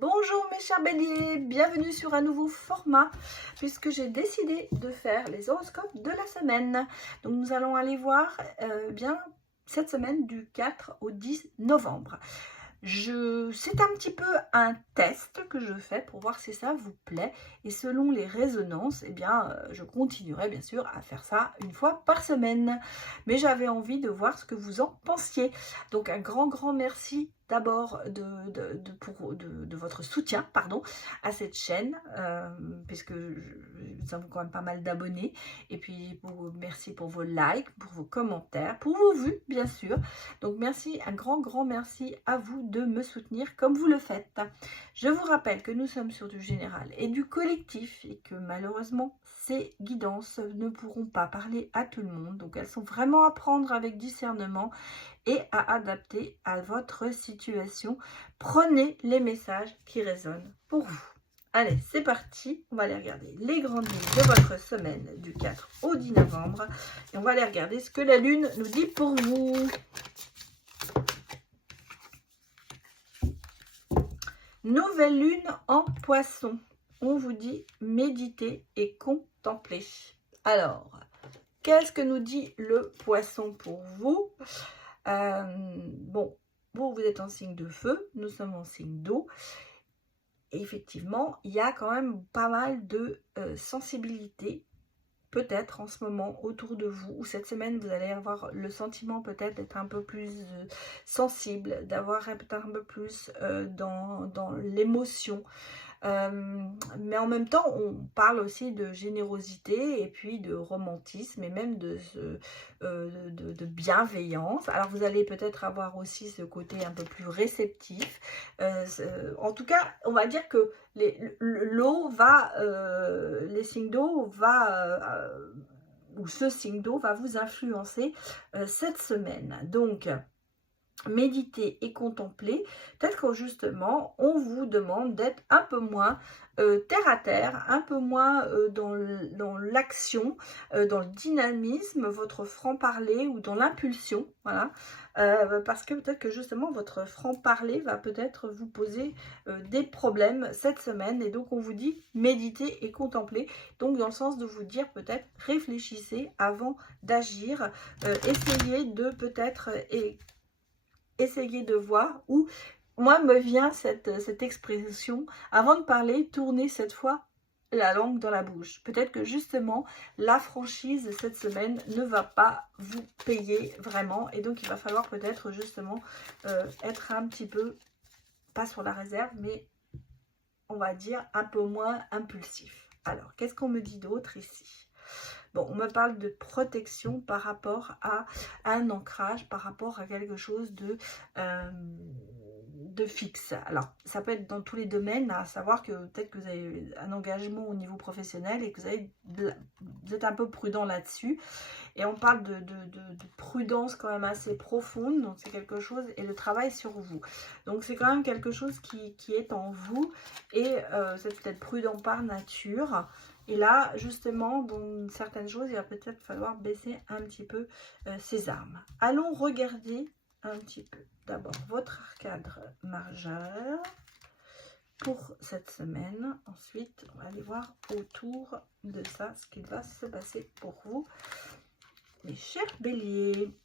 Bonjour mes chers béliers, bienvenue sur un nouveau format puisque j'ai décidé de faire les horoscopes de la semaine. Donc nous allons aller voir bien cette semaine du 4 au 10 novembre. C'est un petit peu un test que je fais pour voir si ça vous plaît et selon les résonances, eh bien, je continuerai bien sûr à faire ça une fois par semaine. Mais j'avais envie de voir ce que vous en pensiez. Donc un grand merci d'abord de votre soutien à cette chaîne, puisque nous avons quand même pas mal d'abonnés. Et puis merci pour vos likes, pour vos commentaires, pour vos vues bien sûr. Donc merci, un grand merci à vous de me soutenir comme vous le faites. Je vous rappelle que nous sommes sur du général et du collectif et que malheureusement ces guidances ne pourront pas parler à tout le monde. Donc elles sont vraiment à prendre avec discernement et à adapter à votre situation. Prenez les messages qui résonnent pour vous. Allez, c'est parti. On va aller regarder les grandes lignes de votre semaine du 4 au 10 novembre. Et on va aller regarder ce que la Lune nous dit pour vous. Nouvelle Lune en Poisson. On vous dit méditer et contempler. Alors, qu'est-ce que nous dit le Poisson pour vous? Bon, vous êtes en signe de feu, nous sommes en signe d'eau. Effectivement, il y a quand même pas mal de sensibilité, peut-être en ce moment autour de vous, ou cette semaine vous allez avoir le sentiment peut-être d'être un peu plus sensible, d'avoir peut-être un peu plus dans l'émotion. Mais en même temps, on parle aussi de générosité et puis de romantisme et même de bienveillance. Alors, vous allez peut-être avoir aussi ce côté un peu plus réceptif. En tout cas, on va dire que l'eau va, les signes d'eau va, ou ce signe d'eau va vous influencer cette semaine. Donc, méditer et contempler, peut-être que justement on vous demande d'être un peu moins terre à terre, un peu moins dans l'action, dans le dynamisme, votre franc-parler ou dans l'impulsion, voilà, parce que peut-être que justement votre franc-parler va peut-être vous poser des problèmes cette semaine, et donc on vous dit méditer et contempler, donc dans le sens de vous dire peut-être réfléchissez avant d'agir, essayez de peut-être essayez de voir, ou moi me vient cette expression, avant de parler, tournez cette fois la langue dans la bouche. Peut-être que justement la franchise cette semaine ne va pas vous payer vraiment, et donc il va falloir peut-être justement être un petit peu, pas sur la réserve, mais on va dire un peu moins impulsif. Alors, qu'est-ce qu'on me dit d'autre ici? Bon, on me parle de protection par rapport à un ancrage, par rapport à quelque chose de fixe. Alors, ça peut être dans tous les domaines, à savoir que peut-être que vous avez un engagement au niveau professionnel et que vous êtes un peu prudent là-dessus. Et on parle de prudence quand même assez profonde, donc c'est quelque chose, et de travail sur vous. Donc c'est quand même quelque chose qui est en vous, et c'est peut-être prudent par nature. Et là, justement, dans certaines choses, il va peut-être falloir baisser un petit peu ses armes. Allons regarder un petit peu. D'abord, votre arcade majeur pour cette semaine. Ensuite, on va aller voir autour de ça ce qu'il va se passer pour vous, mes chers béliers.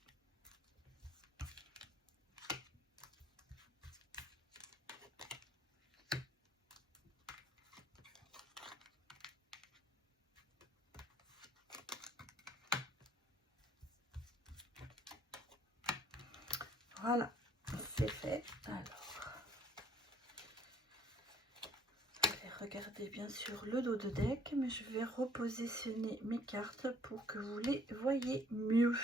Voilà, c'est fait. Alors, je vais regarder bien sûr le dos de deck, mais je vais repositionner mes cartes pour que vous les voyez mieux.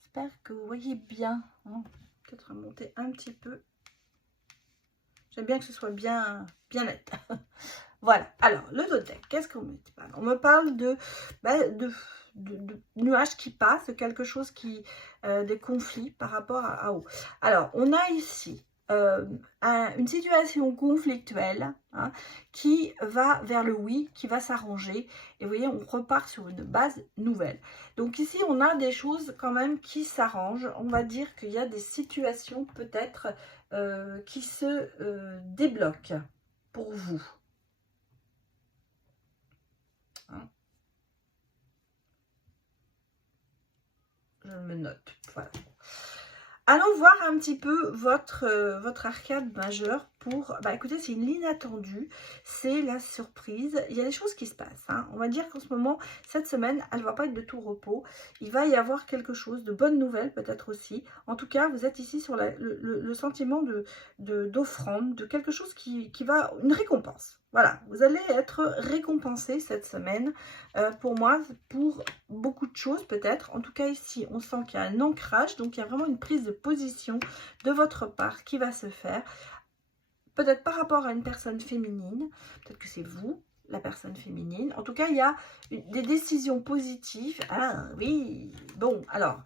J'espère que vous voyez bien. Hein. Peut-être monter un petit peu. J'aime bien que ce soit bien net. Voilà. Alors, le dos de deck, qu'est-ce qu'on me dit? On me parle de nuages qui passent, de quelque chose qui, des conflits par rapport à haut. Alors, on a ici une situation conflictuelle, hein, qui va vers le oui, qui va s'arranger. Et vous voyez, on repart sur une base nouvelle. Donc ici, on a des choses quand même qui s'arrangent. On va dire qu'il y a des situations peut-être qui se débloquent pour vous. Hein. Je me note. Voilà. Allons voir un petit peu votre arcade majeure pour... Bah écoutez, c'est une ligne attendue, c'est la surprise. Il y a des choses qui se passent. Hein. On va dire qu'en ce moment, cette semaine, elle ne va pas être de tout repos. Il va y avoir quelque chose, de bonnes nouvelles peut-être aussi. En tout cas, vous êtes ici sur le sentiment d'offrande, de quelque chose qui va... Une récompense. Voilà, vous allez être récompensé cette semaine, pour moi, pour beaucoup de choses peut-être. En tout cas ici, on sent qu'il y a un ancrage, donc il y a vraiment une prise de position de votre part qui va se faire. Peut-être par rapport à une personne féminine, peut-être que c'est vous, la personne féminine. En tout cas, il y a des décisions positives. Ah oui, bon, alors...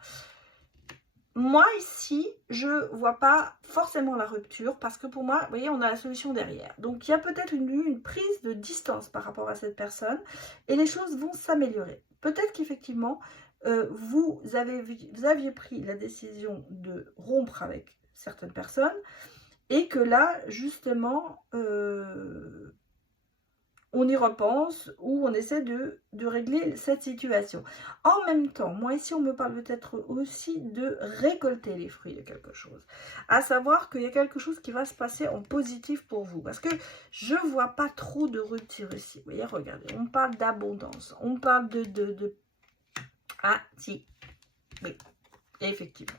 Moi, ici, je ne vois pas forcément la rupture parce que pour moi, vous voyez, on a la solution derrière. Donc, il y a peut-être une prise de distance par rapport à cette personne et les choses vont s'améliorer. Peut-être qu'effectivement, vous aviez pris la décision de rompre avec certaines personnes et que là, justement, on y repense ou on essaie de régler cette situation. En même temps, moi ici, on me parle peut-être aussi de récolter les fruits de quelque chose. À savoir qu'il y a quelque chose qui va se passer en positif pour vous. Parce que je ne vois pas trop de rupture ici. Vous voyez, regardez, on parle d'abondance. On parle de... Ah, si. Oui, effectivement.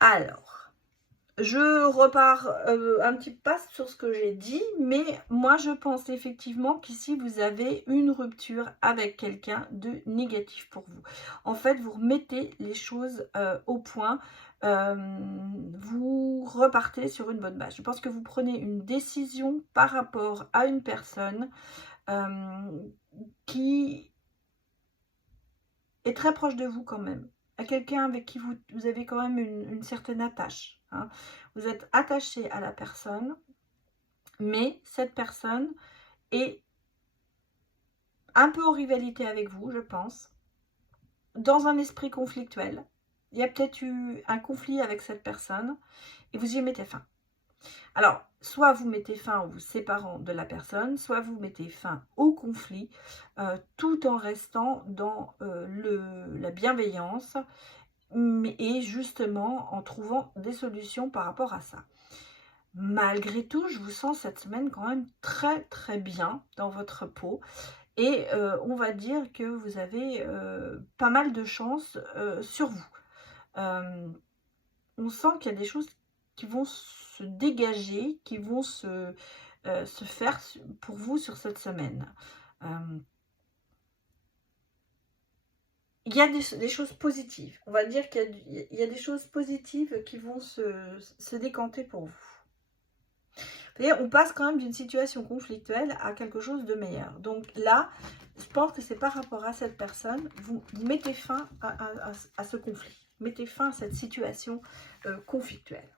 Alors... Je repars un petit peu sur ce que j'ai dit, mais moi je pense effectivement qu'ici vous avez une rupture avec quelqu'un de négatif pour vous. En fait, vous remettez les choses au point, vous repartez sur une bonne base. Je pense que vous prenez une décision par rapport à une personne qui est très proche de vous quand même, à quelqu'un avec qui vous avez quand même une certaine attache. Hein. Vous êtes attaché à la personne, mais cette personne est un peu en rivalité avec vous, je pense, dans un esprit conflictuel. Il y a peut-être eu un conflit avec cette personne et vous y mettez fin. Alors, soit vous mettez fin en vous séparant de la personne, soit vous mettez fin au conflit, tout en restant dans la bienveillance, et justement en trouvant des solutions par rapport à ça. Malgré tout, je vous sens cette semaine quand même très très bien dans votre peau et on va dire que vous avez pas mal de chance sur vous. On sent qu'il y a des choses qui vont se dégager, qui vont se faire pour vous sur cette semaine. Il y a des choses positives. On va dire qu'il y a des choses positives qui vont se décanter pour vous. Vous voyez, on passe quand même d'une situation conflictuelle à quelque chose de meilleur. Donc là, je pense que c'est par rapport à cette personne, vous mettez fin à ce conflit. Mettez fin à cette situation conflictuelle.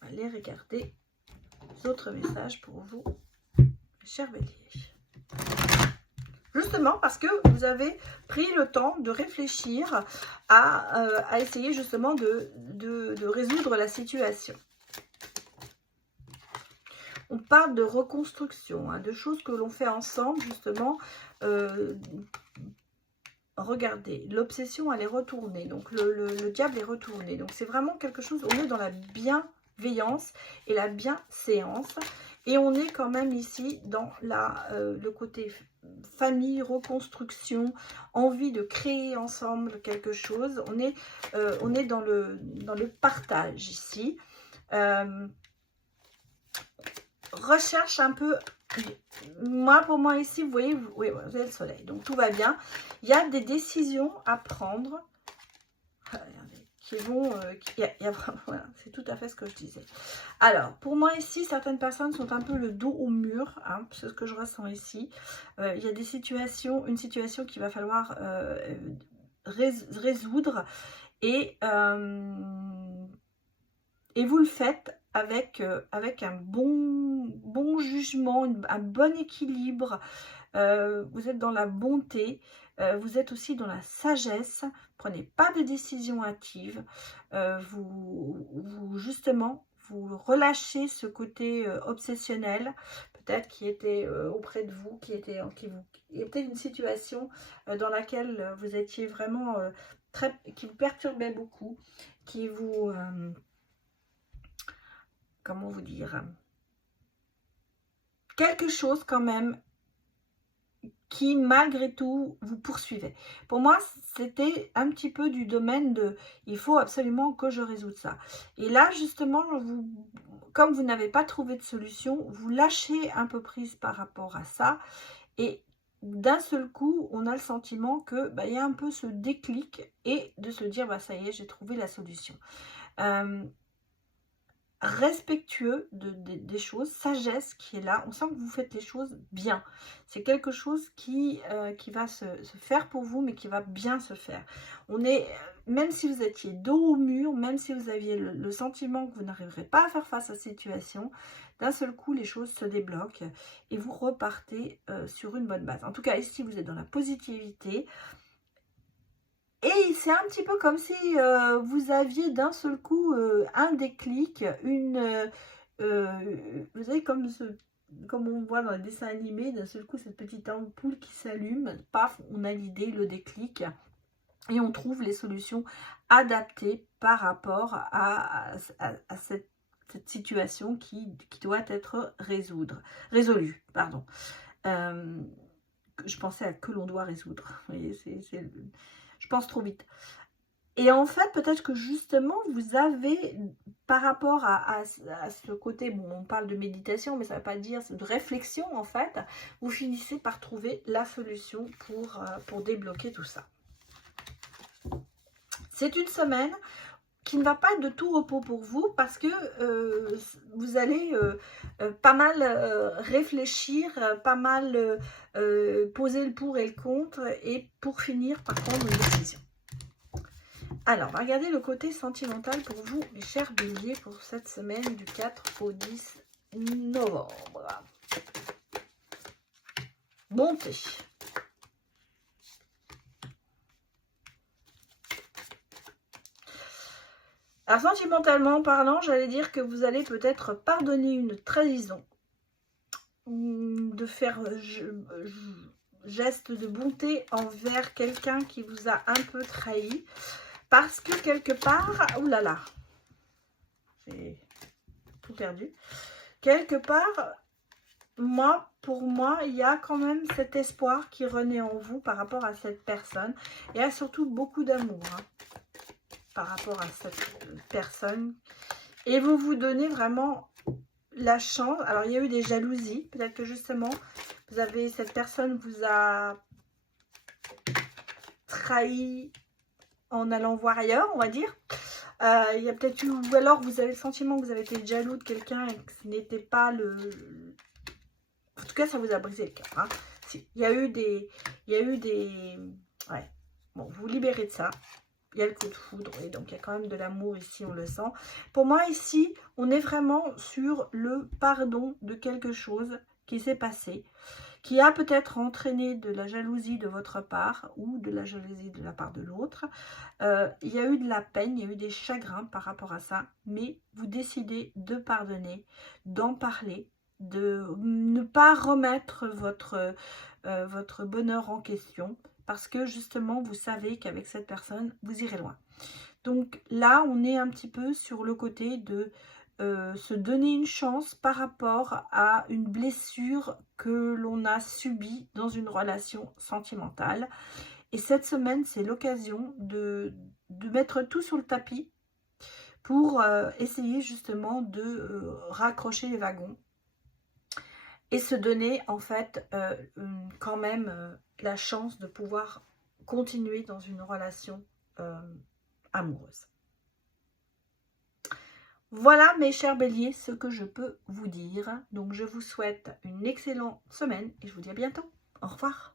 Allez regarder les autres messages pour vous, chers béliers. Justement parce que vous avez pris le temps de réfléchir à essayer justement de résoudre la situation. On parle de reconstruction, hein, de choses que l'on fait ensemble justement. Regardez, l'obsession elle est retournée, donc le diable est retourné. Donc c'est vraiment quelque chose, on est dans la bienveillance et la bienséance. Et on est quand même ici dans le côté famille, reconstruction, envie de créer ensemble quelque chose. On est dans le partage ici. Recherche un peu... Pour moi ici, vous voyez, vous avez le soleil. Donc tout va bien. Il y a des décisions à prendre. Qui vont... voilà, c'est tout à fait ce que je disais. Alors, pour moi ici, certaines personnes sont un peu le dos au mur, hein, c'est ce que je ressens ici. Il y a des situations, une situation qu'il va falloir résoudre. et vous le faites avec, avec un bon jugement, un bon équilibre. Vous êtes dans la bonté, vous êtes aussi dans la sagesse. Prenez pas de décisions hâtives. Justement, vous relâchez ce côté obsessionnel, peut-être qui était auprès de vous, qui était une situation dans laquelle vous étiez vraiment qui vous perturbait beaucoup, qui vous comment vous dire, quelque chose quand même qui malgré tout vous poursuivait. Pour moi, c'était un petit peu du domaine de il faut absolument que je résoudre ça. Et là, justement, comme vous n'avez pas trouvé de solution, vous lâchez un peu prise par rapport à ça. Et d'un seul coup, on a le sentiment que il y a un peu ce déclic et de se dire ça y est, j'ai trouvé la solution. Respectueux des choses, sagesse qui est là. On sent que vous faites les choses bien. C'est quelque chose qui va se faire pour vous, mais qui va bien se faire. Même si vous étiez dos au mur, même si vous aviez le sentiment que vous n'arriverez pas à faire face à cette situation, d'un seul coup, les choses se débloquent et vous repartez sur une bonne base. En tout cas, ici, vous êtes dans la positivité. Et c'est un petit peu comme si vous aviez d'un seul coup un déclic, vous savez, comme on voit dans les dessins animés, d'un seul coup cette petite ampoule qui s'allume, paf, on a l'idée, le déclic, et on trouve les solutions adaptées par rapport à cette situation qui doit être résolue. Pardon. Je pensais à que l'on doit résoudre. Vous voyez, je pense trop vite. Et en fait, peut-être que justement, vous avez, par rapport à ce côté, bon, on parle de méditation, mais ça ne veut pas dire, c'est de réflexion en fait, vous finissez par trouver la solution pour débloquer tout ça. C'est une semaine qui ne va pas être de tout repos pour vous parce que vous allez pas mal réfléchir, pas mal poser le pour et le contre, et pour finir par prendre une décision. Alors, regardez le côté sentimental pour vous, mes chers béliers, pour cette semaine du 4 au 10 novembre. Bonté. Alors, sentimentalement parlant, j'allais dire que vous allez peut-être pardonner une trahison, de faire geste de bonté envers quelqu'un qui vous a un peu trahi, parce que quelque part, oulala, j'ai tout perdu, quelque part, pour moi, il y a quand même cet espoir qui renaît en vous par rapport à cette personne. Il y a surtout beaucoup d'amour par rapport à cette personne. Et vous vous donnez vraiment la chance. Alors, il y a eu des jalousies. Peut-être que justement, cette personne vous a trahi en allant voir ailleurs, on va dire. Il y a peut-être eu, ou alors vous avez le sentiment que vous avez été jaloux de quelqu'un et que ce n'était pas en tout cas, ça vous a brisé le cœur. Il y a eu des... Ouais. Bon, vous vous libérez de ça. Il y a le coup de foudre, et donc il y a quand même de l'amour ici, on le sent. Pour moi, ici, on est vraiment sur le pardon de quelque chose qui s'est passé, qui a peut-être entraîné de la jalousie de votre part ou de la jalousie de la part de l'autre. Il y a eu de la peine, il y a eu des chagrins par rapport à ça, mais vous décidez de pardonner, d'en parler, de ne pas remettre votre bonheur en question, parce que justement, vous savez qu'avec cette personne, vous irez loin. Donc là, on est un petit peu sur le côté de se donner une chance par rapport à une blessure que l'on a subie dans une relation sentimentale. Et cette semaine, c'est l'occasion de mettre tout sur le tapis pour essayer justement de raccrocher les wagons et se donner en fait quand même la chance de pouvoir continuer dans une relation amoureuse. Voilà mes chers béliers ce que je peux vous dire. Donc je vous souhaite une excellente semaine et je vous dis à bientôt. Au revoir.